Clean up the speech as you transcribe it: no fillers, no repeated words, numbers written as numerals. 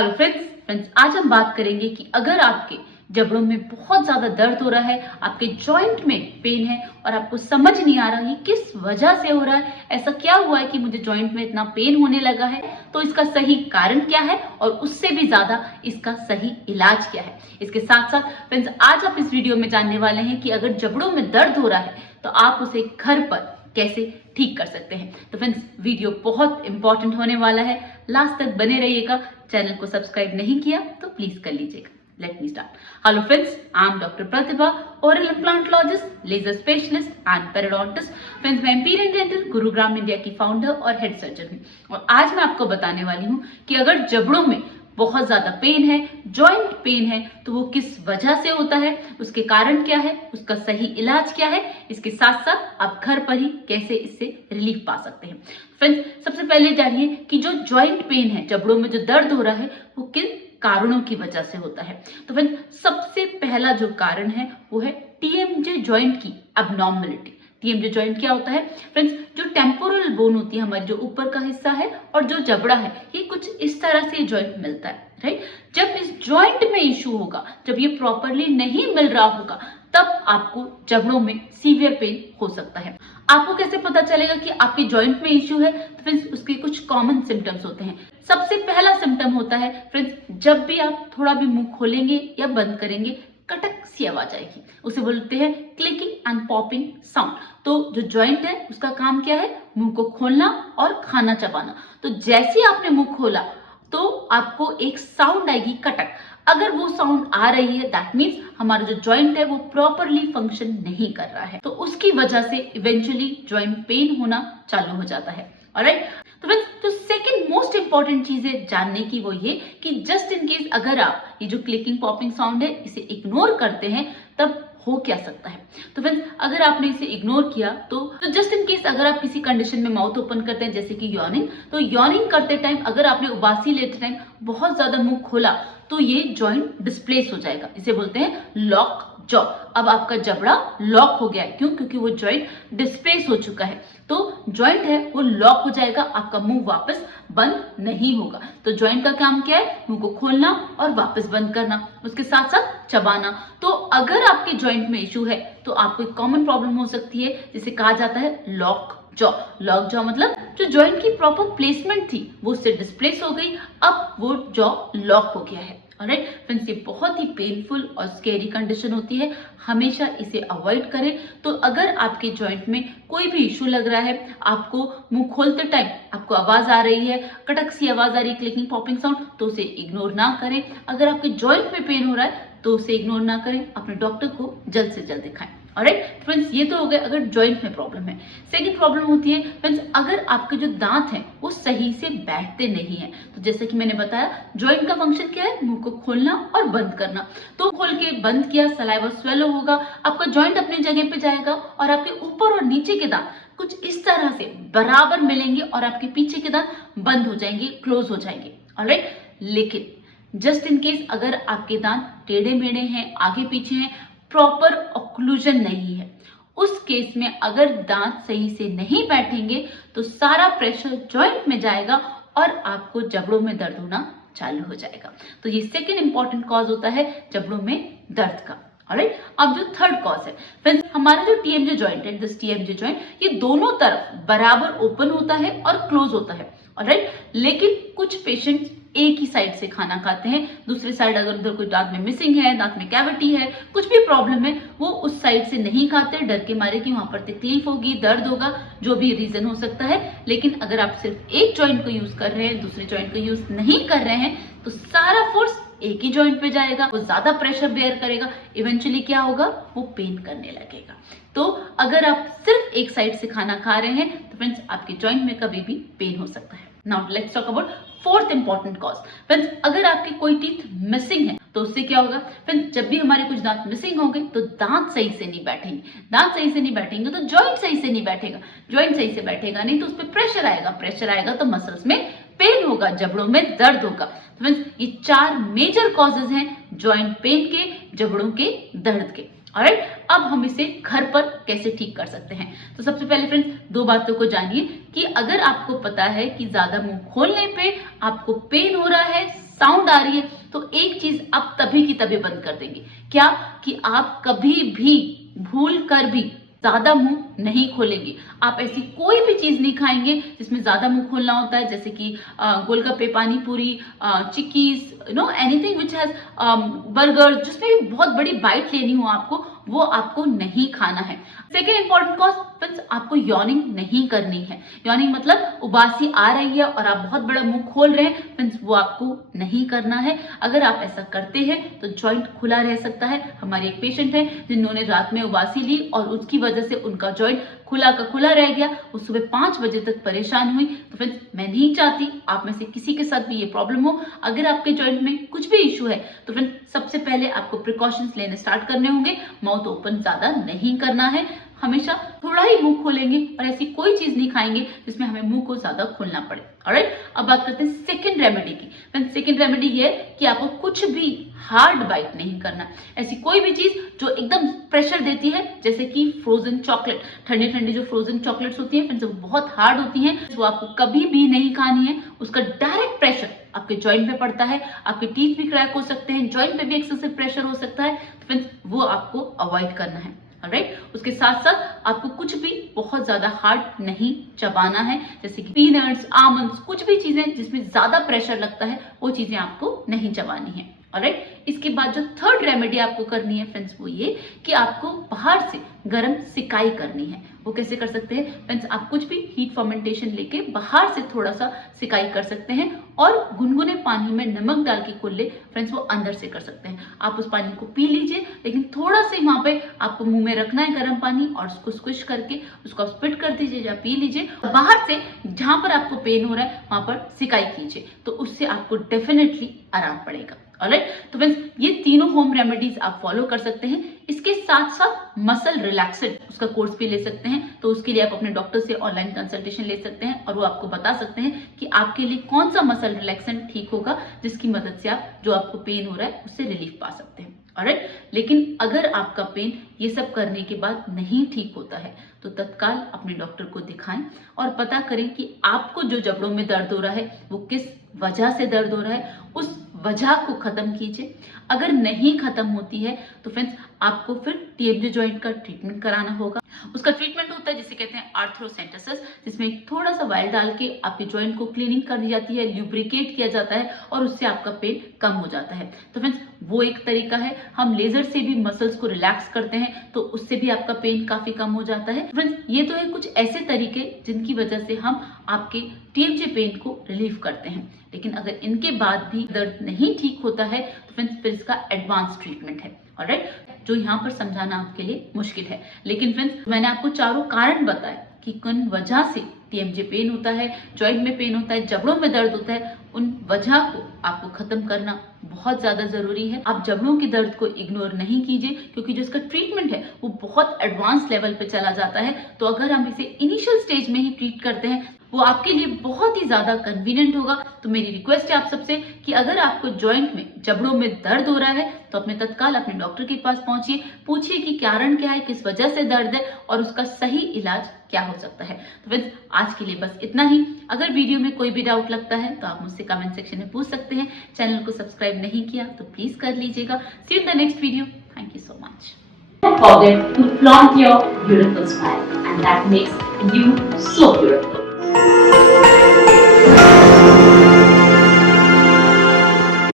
Hello friends, आज हम बात करेंगे कि अगर आपके जबड़ों में बहुत ज्यादा दर्द हो रहा है, आपके जॉइंट में पेन है और आपको समझ नहीं आ रहा कि किस वजह से हो रहा है, ऐसा क्या हुआ है कि मुझे जॉइंट में इतना पेन होने लगा है, तो इसका सही कारण क्या है और उससे भी ज्यादा इसका सही इलाज क्या है। इसके साथ साथ फ्रेंड्स, आज आप इस वीडियो में जानने वाले हैं कि अगर जबड़ों में दर्द हो रहा है तो आप उसे घर पर कैसे ठीक कर सकते हैं। तो फ्रेंड्स, वीडियो बहुत इंपॉर्टेंट होने वाला है, लास्ट तक बने रहिएगा। चैनल को सब्सक्राइब नहीं किया तो प्लीज कर लीजिएगा। Let me start. Hello friends, I am doctor Pratibha, oral implantologist, laser specialist and periodontist. Friends, मैं एम्पीरियल डेंटल गुरुग्राम इंडिया की फाउंडर और हेड सर्जन हूँ और आज मैं आपको बताने वाली हूँ कि अगर जबड़ों में बहुत ज्यादा पेन है, जॉइंट पेन है, तो वो किस वजह से होता है, उसके कारण क्या है, उसका सही इलाज क्या है। इसके साथ साथ आप घर पर ही कैसे इससे रिलीफ पा सकते हैं। फ्रेंड्स, सबसे पहले जानिए कि जो जॉइंट पेन है, जबड़ों में जो दर्द हो रहा है, वो किन कारणों की वजह से होता है। तो फ्रेंड्स, सबसे पहला जो कारण है वो है टीएमजे जॉइंट की अबनॉर्मलिटी। टीएमजे जॉइंट क्या होता है फ्रेंड्स? जो टेम्पोरल बोन होती है, हमारी जो ऊपर का हिस्सा है और जो जबड़ा है, ये कुछ इस तरह से जॉइंट मिलता है, राइट। जब इस जॉइंट में इशू होगा, जब ये प्रॉपरली नहीं मिल रहा होगा, तब आपको जबड़ों में सीवियर पेन हो सकता है। आपको कैसे पता चलेगा कि आपके जॉइंट में इशू है? तो फ्रेंड्स, उसके कुछ कॉमन सिम्टम्स होते हैं। सबसे पहला सिम्टम होता है फ्रेंड्स, जब भी आप थोड़ा भी मुंह खोलेंगे या बंद करेंगे, कटक सी आवाज आएगी, उसे बोलते हैं क्लिकिंग एंड पॉपिंग साउंड। तो जो जॉइंट है उसका काम क्या है? मुंह को खोलना और खाना चबाना। तो जैसे ही आपने मुंह खोला तो आपको एक साउंड आएगी, कटक। अगर वो साउंड आ रही है, दैट मीन्स हमारा जो जॉइंट है वो प्रॉपरली फंक्शन नहीं कर रहा है, तो उसकी वजह से इवेंचुअली जॉइंट पेन होना चालू हो जाता है। ऑलराइट, तो फ्रेंड्स, जो सेकंड मोस्ट इंपॉर्टेंट चीज है जानने की वो ये कि जस्ट इन केस अगर आप ये जो क्लिकिंग पॉपिंग साउंड है इसे इग्नोर करते हैं, तब हो क्या सकता है। तो फ्रेंड्स, अगर आपने इसे इग्नोर किया तो जस्ट इन केस अगर आप किसी कंडीशन में माउथ ओपन करते हैं, जैसे कि यॉर्निंग, तो यॉर्निंग करते टाइम अगर आपने उबासी लेते टाइम बहुत ज्यादा मुंह खोला तो ये जॉइंट डिस्प्लेस हो जाएगा। इसे बोलते हैं लॉक जॉ। अब आपका जबड़ा लॉक हो गया है, क्यों? क्योंकि वो जॉइंट डिस्प्लेस हो चुका है। तो जॉइंट है वो लॉक हो जाएगा, आपका मुंह वापस बंद नहीं होगा। तो जॉइंट का काम क्या है? मुंह को खोलना और वापस बंद करना, उसके साथ साथ चबाना। तो अगर आपके जॉइंट में इशू है तो आपको एक कॉमन प्रॉब्लम हो सकती है जिसे कहा जाता है लॉक जॉ। लॉक जॉ मतलब जो जॉइंट की प्रॉपर प्लेसमेंट थी वो उससे डिस्प्लेस हो गई, अब वो जॉ लॉक हो गया है। ऑलराइट फ्रेंड्स, ये बहुत ही पेनफुल और स्केरी कंडीशन होती है, हमेशा इसे अवॉइड करें। तो अगर आपके जॉइंट में कोई भी इशू लग रहा है, आपको मुंह खोलते टाइम आपको आवाज आ रही है, कटक सी आवाज आ रही है, क्लिकिंग पॉपिंग साउंड, तो उसे इग्नोर ना करें। अगर आपके जॉइंट में पेन हो रहा है तो उसे इग्नोर ना करें, अपने डॉक्टर को जल्द से जल्द दिखाएं। ऑलराइट फ्रेंड्स, ये तो हो गए अगर जॉइंट में प्रॉब्लम है। सेकंड प्रॉब्लम होती है फ्रेंड्स, अगर आपके जो दांत हैं वो सही से बैठते नहीं है। तो जैसे कि मैंने बताया, जॉइंट का फंक्शन क्या है? मुंह को खोलना और बंद करना। तो खोल के बंद किया, सलाइवा स्वेलो होगा, आपका जॉइंट अपनी जगह पे जाएगा और आपके ऊपर और नीचे के दांत कुछ इस तरह से बराबर मिलेंगे और आपके पीछे के दांत बंद हो जाएंगे, क्लोज हो जाएंगे। ऑलराइट, लेकिन जस्ट इन केस अगर आपके दांत टेढ़े मेढ़े हैं, आगे पीछे हैं, प्रॉपर ऑक्लूजन नहीं है, उस केस में अगर दांत सही से नहीं बैठेंगे तो सारा प्रेशर जॉइंट में जाएगा और आपको जबड़ों में दर्द होना चालू हो जाएगा। तो ये सेकंड इंपॉर्टेंट कॉज होता है जबड़ों में दर्द का। ऑलराइट, अब जो थर्ड कॉज है फ्रेंड्स, हमारा जो टीएमजे जॉइंट है, दिस टीएमजे जॉइंट, ये दोनों तरफ बराबर ओपन होता है और क्लोज होता है। ऑलराइट, लेकिन कुछ पेशेंट्स एक ही साइड से खाना खाते हैं, दूसरी साइड अगर उधर कोई दांत में मिसिंग है, दांत में कैविटी है, कुछ भी प्रॉब्लम है, वो उस साइड से नहीं खाते, डर के मारे कि वहां पर तकलीफ होगी, दर्द होगा, जो भी रीजन हो सकता है। लेकिन अगर आप सिर्फ एक जॉइंट को यूज कर रहे हैं, दूसरे जॉइंट को यूज नहीं कर रहे हैं, तो सारा फोर्स एक ही जॉइंट पे जाएगा, वो ज्यादा प्रेशर बेयर करेगा, इवेंचुअली क्या होगा? वो पेन करने लगेगा। तो अगर आप सिर्फ एक साइड से खाना खा रहे हैं तो फ्रेंड्स, आपके जॉइंट में कभी भी पेन हो सकता है। Now let's talk about fourth important cause. Friends, अगर आपके कोई टीथ मिसिंग है तो उससे क्या होगा? फ्रेंड्स, जब भी हमारे कुछ दांत मिसिंग होंगे तो दांत सही से नहीं बैठेंगे, दांत सही से नहीं बैठेंगे तो जॉइंट सही से नहीं बैठेगा, जॉइंट सही से बैठेगा नहीं तो उस पर प्रेशर आएगा, प्रेशर आएगा तो मसल्स में पेन होगा, जबड़ों में दर्द होगा। तो फ्रेंड्स, ये चार मेजर कॉजेज हैं जॉइंट पेन के, जबड़ों के दर्द के। ऑलराइट, अब हम इसे घर पर कैसे ठीक कर सकते हैं। तो सबसे पहले फ्रेंड्स, दो बातों को जानिए कि अगर आपको पता है कि ज्यादा मुंह खोलने पे आपको पेन हो रहा है, साउंड आ रही है, तो एक चीज आप तभी की तभी बंद कर देंगे, क्या कि आप कभी भी भूल कर भी ज्यादा मुंह नहीं खोलेंगे। आप ऐसी कोई भी चीज नहीं खाएंगे जिसमें ज्यादा मुंह खोलना होता है, जैसे कि गोलगप्पे, पानी पूरी, चिक्कीज, एनीथिंग विच हैज बर्गर, जिसमें भी बहुत बड़ी बाइट लेनी हो आपको, वो आपको नहीं खाना है। सेकेंड इंपॉर्टेंट कॉज, फ्रेंड्स, आपको यॉर्निंग नहीं करनी है। यॉर्निंग मतलब उबासी आ रही है और आप बहुत बड़ा मुंह खोल रहे हैं, फ्रेंड्स, वो आपको नहीं करना है। अगर आप ऐसा करते हैं तो जॉइंट खुला रह सकता है। हमारे एक पेशेंट है जिन्होंने रात में उबासी ली और उसकी वजह से उनका जॉइंट खुला का खुला रह गया, वो सुबह 5 बजे तक परेशान हुई। तो फ्रेंड्स, मैं नहीं चाहती आप में से किसी के साथ भी ये प्रॉब्लम हो। अगर आपके जॉइंट में कुछ भी इशू है तो फ्रेंड्स, सबसे पहले आपको प्रिकॉशंस लेने स्टार्ट करने होंगे। माउथ ओपन ज्यादा नहीं करना है, हमेशा थोड़ा ही मुंह खोलेंगे और ऐसी कोई चीज नहीं खाएंगे जिसमें हमें मुंह को ज्यादा खोलना पड़े। ऑलराइट, अब बात करते हैं सेकंड रेमेडी की। सेकंड रेमेडी ये है कि आपको कुछ भी हार्ड बाइट नहीं करना। ऐसी कोई भी चीज जो एकदम प्रेशर देती है, जैसे कि फ्रोजन चॉकलेट, ठंडी ठंडी जो फ्रोजन चॉकलेट्स होती हैं, फ्रेंड्स, वो बहुत हार्ड होती हैं, वो आपको कभी भी नहीं खानी है। उसका डायरेक्ट प्रेशर आपके जॉइंट पे पड़ता है, आपके टीथ भी क्रैक हो सकते हैं, जॉइंट पे भी एक्सेसिव प्रेशर हो सकता है। फ्रेंड्स, वो आपको अवॉइड करना है। ऑलराइट, उसके साथ साथ आपको कुछ भी बहुत ज्यादा हार्ड नहीं चबाना है, जैसे कि पीनट्स, आमंड्स, कुछ भी चीजें जिसमें ज्यादा प्रेशर लगता है वो चीजें आपको नहीं चबानी है। ऑलराइट, इसके बाद जो थर्ड रेमेडी आपको करनी है फ्रेंड्स, वो ये कि आपको बाहर से गर्म सिकाई करनी है। वो कैसे कर सकते हैं फ्रेंड्स, आप कुछ भी हीट फर्मेंटेशन लेके बाहर से थोड़ा सा सिकाई कर सकते हैं और गुनगुने पानी में नमक डाल के कुल्ले, फ्रेंड्स, वो अंदर से कर सकते हैं। आप उस पानी को पी लीजिए, लेकिन थोड़ा सा वहां पे आपको मुंह में रखना है गर्म पानी और उसको स्क्विश करके उसको आप स्पिट कर दीजिए या पी लीजिए। बाहर से जहां पर आपको पेन हो रहा है वहां पर सिकाई कीजिए, तो उससे आपको डेफिनेटली आराम पड़ेगा। ऑलराइट, तो फ्रेंड्स, ये तीनों होम रेमेडीज आप फॉलो कर सकते हैं। इसके साथ साथ मसल रिलैक्सेंट उसका कोर्स भी ले सकते हैं, तो उसके लिए आप अपने डॉक्टर से ऑनलाइन कंसल्टेशन ले सकते हैं और वो आपको बता सकते हैं कि आपके लिए कौन सा मसल रिलैक्सेंट ठीक होगा, जिसकी मदद से आप जो आपको पेन हो रहा है उससे रिलीफ पा सकते हैं। ऑलराइट, लेकिन अगर आपका पेन ये सब करने के बाद नहीं ठीक होता है तो तत्काल अपने डॉक्टर को दिखाएं और पता करें कि आपको जो जबड़ों में दर्द हो रहा है वो किस वजह से दर्द हो रहा है, उस वजह को खत्म कीजिए। अगर नहीं खत्म होती है तो फ्रेंड्स, आपको फिर टीएमजे जॉइंट का ट्रीटमेंट कराना होगा। उसका ट्रीटमेंट होता है जिसे कहते हैं आर्थ्रोसेंटेसिस, जिसमें थोड़ा सा वायल डाल के आपके जॉइंट को क्लीनिंग कर दी जाती है, ल्यूब्रिकेट किया जाता है और उससे आपका पेन कम हो जाता है। तो फ्रेंड्स, वो एक तरीका है। हम लेजर से भी मसल्स को रिलैक्स करते हैं तो उससे भी आपका पेन काफी कम हो जाता है। फ्रेंड्स, ये तो है कुछ ऐसे तरीके जिनकी वजह से हम आपके टीएमजे पेन को रिलीव करते हैं, लेकिन अगर इनके बाद भी दर्द नहीं ठीक होता है तो फ्रेंड्स, फिर इसका एडवांस ट्रीटमेंट है। ऑलराइट, जो यहाँ पर समझाना आपके लिए मुश्किल है, लेकिन फ्रेंड्स, मैंने आपको चारों कारण बताए कि किन वजह से टीएमजे पेन होता है, जॉइंट में पेन होता है, जबड़ों में दर्द होता है। उन वजह को आपको खत्म करना बहुत ज्यादा जरूरी है। आप जबड़ों के दर्द को इग्नोर नहीं कीजिए, क्योंकि जो इसका ट्रीटमेंट है वो बहुत एडवांस लेवल पे चला जाता है। तो अगर हम इसे इनिशियल स्टेज में ही ट्रीट करते हैं वो आपके लिए बहुत ही ज्यादा कन्वीनियंट होगा। तो मेरी रिक्वेस्ट है आप सबसे कि अगर आपको जॉइंट में, जबड़ों में दर्द हो रहा है तो अपने तत्काल अपने डॉक्टर के पास पहुंचिए, पूछिए कि कारण क्या है, किस वजह से दर्द है और उसका सही इलाज क्या हो सकता है। तो फ्रेंड्स, आज के लिए बस इतना ही। अगर वीडियो में कोई भी डाउट लगता है तो आप मुझसे कमेंट सेक्शन में पूछ सकते हैं। चैनल को सब्सक्राइब नहीं किया तो प्लीज कर लीजिएगा। See you in the next video. Thank you so much. Don't forget to flaunt your beautiful smile, and that makes you so beautiful.